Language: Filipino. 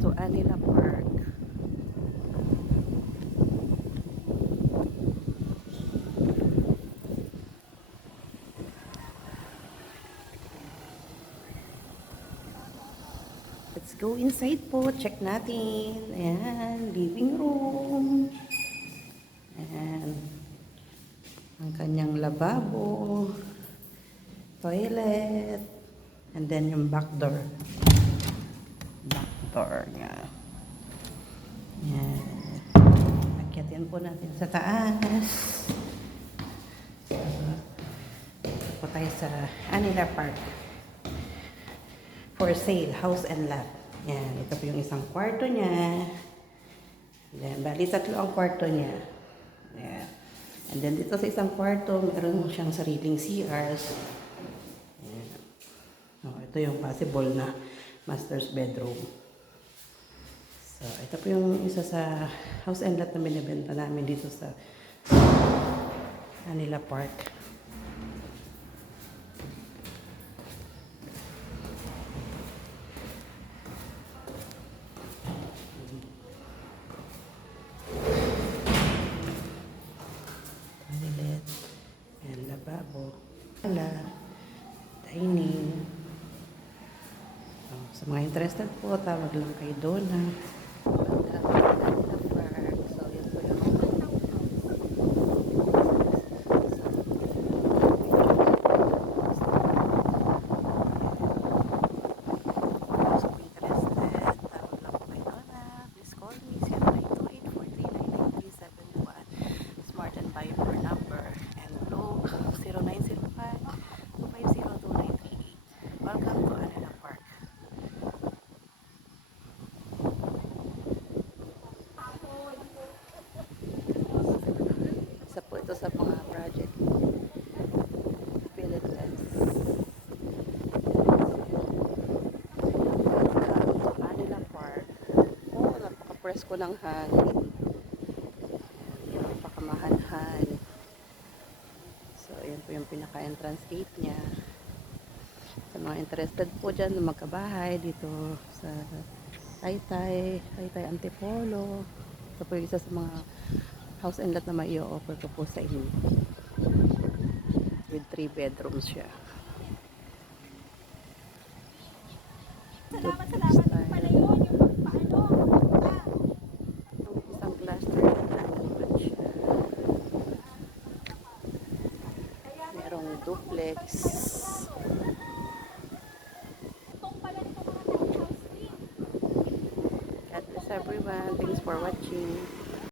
to Anila Park. Let's go inside po. Check natin. Ayan, living room. Ayan. Ang kanyang lababo. Toilet. And then yung back door. Back door niya. Ayan. Akyatin po natin sa taas. So, po tayo sa Anila Park. For sale, house and lot. Yan, ito po yung isang kwarto niya. Then, bali tatlo ang kwarto niya. Yan. And then, dito sa isang kwarto, meron siyang sariling CRs. Yan. Oh, ito yung possible na master's bedroom. So, ito po yung isa sa house and lot na binibenta namin dito sa Anila Park. Toilet, and lababo, sala, dining. So, sa mga interested po, tawag lang kay Donna. So, yun po yung Smart and Viber number and Globe 0905-250-2938. Welcome to Anila Park. Isa po ito sa mga project Philippines. Welcome to Anila Park. Oh, napaka-presko ng hangin. Napakamahanhan. So, ayan po yung pinaka-entrance gate niya. Sa mga interested po dyan na magkabahay dito sa Taytay Antipolo. Ito po yung isa sa mga house and lot na may i-offer ko po sa inyo. With 3 bedrooms siya. Salamat pala yun, yung paano. Isang cluster naman siya. Merong duplex. Itong pala nito mga townhouse din. God bless everyone. Thanks for watching.